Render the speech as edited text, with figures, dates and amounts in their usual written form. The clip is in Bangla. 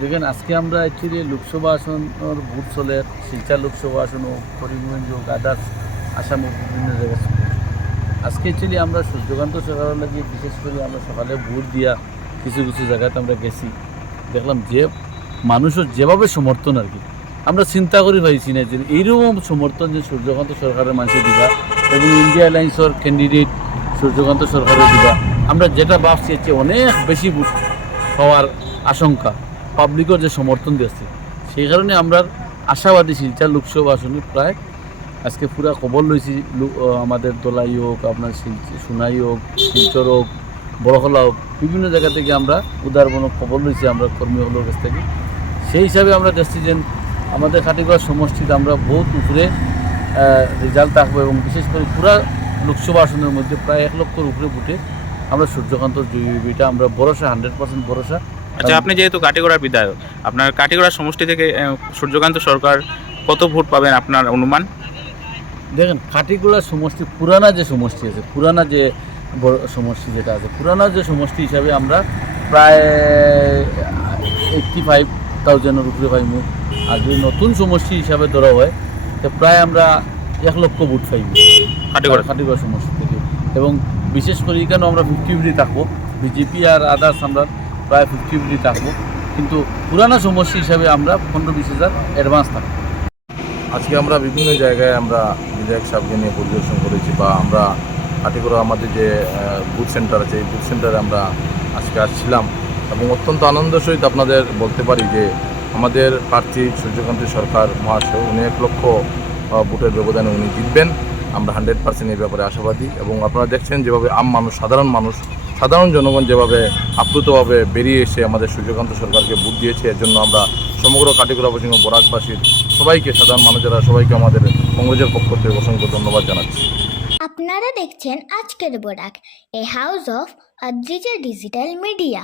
দেখেন আজকে আমরা অ্যাকচুয়ালি লোকসভা আসনের ভোট চলে শিলচর লোকসভা আসন হোক করিমগঞ্জ হোক আদার্স আসাম হোক বিভিন্ন জায়গায় আজকে অ্যাকচুয়ালি আমরা সূর্যকান্ত সরকারের লাগে বিশেষ করে আমরা সকালে ভোট দিয়া কিছু কিছু জায়গাতে আমরা গেছি দেখলাম যে মানুষের যেভাবে সমর্থন আর কি আমরা চিন্তা করি পাইছি না যে এইরকম সমর্থন যে সূর্যকান্ত সরকারের মানুষের দিবা এবং ইন্ডিয়া অ্যালায়েন্সের ক্যান্ডিডেট সূর্যকান্ত সরকারের দিবা আমরা যেটা ভাবছি হচ্ছে অনেক বেশি ভোট হওয়ার আশঙ্কা পাবলিকের যে সমর্থন দিয়েছে সেই কারণে আমরা আশাবাদী শিলচর লোকসভা আসনে প্রায় আজকে পুরা খবর লইছি আমাদের দলাই হোক আপনার সোনাই হোক শিলচর হোক বড়খলা হোক বিভিন্ন জায়গা থেকে আমরা উদারবনক খবর লইছি আমরা কর্মীগুলোর কাছ থেকে সেই হিসাবে আমরা দেখছি যে আমাদের খাটিগড় সমষ্টিতে আমরা বহুত উপরে রেজাল্ট থাকবো এবং বিশেষ করে পুরা লোকসভা আসনের মধ্যে প্রায় 1 লক্ষর উপরে ভোটে আমরা সূর্যকান্ত জয়ীটা আমরা ভরসা 100% ভরসা। আচ্ছা, আপনি যেহেতু কাটিগড়ার বিধায়ক, আপনার কাটিগড়া সমষ্টি থেকে সূর্যকান্ত সরকার কত ভোট পাবেন আপনার অনুমান? দেখেন কাটিগড়া সমষ্টি পুরানা যে সমষ্টি আছে পুরানা যে সমষ্টি যেটা আছে পুরানা যে সমষ্টি হিসাবে আমরা প্রায় 85,000-এর উপরে পাইব আর যদি নতুন সমষ্টি হিসাবে ধরা হয় তো প্রায় আমরা 1 লক্ষ ভোট পাইব কাটিগড়া সমষ্টি থেকে এবং বিশেষ করে এখানেও আমরা 50-50 থাকবো বিজেপি আর আদার্স আমরা প্রায় 50-50 থাকবো কিন্তু পুরানা সমষ্টি হিসাবে আমরা 15-20 হাজার অ্যাডভান্স থাকবো। আজকে আমরা বিভিন্ন জায়গায় আমরা বিধায়ক সাহেবকে নিয়ে পরিদর্শন করেছি বা আমরা কাটিগড়া আমাদের যে বুথ সেন্টার আছে এই বুথ সেন্টারে আমরা আজকে আসছিলাম এবং অত্যন্ত আনন্দের সহিত আপনাদের বলতে পারি যে আমাদের প্রার্থী সূর্যকান্ত সরকার মহাশয় উনি 1 লক্ষ ভোটের ব্যবধানে উনি জিতবেন। আমরা 100% এই ব্যাপারে আশাবাদী এবং আপনারা দেখছেন যেভাবে সাধারণ জনগণ যেভাবে আপ্লুতভাবে বেরিয়ে এসে আমাদের সূর্যকান্ত সরকারকে ভোট দিয়েছে এর জন্য আমরা সমগ্র কাটিগড়াবাসী এবং বরাকবাসীর সবাইকে সাধারণ মানুষেরা সবাইকে আমাদের কংগ্রেসের পক্ষ থেকে অসংখ্য ধন্যবাদ জানাচ্ছি। আপনারা দেখছেন আজকের Barak, a house of Adrija digital media.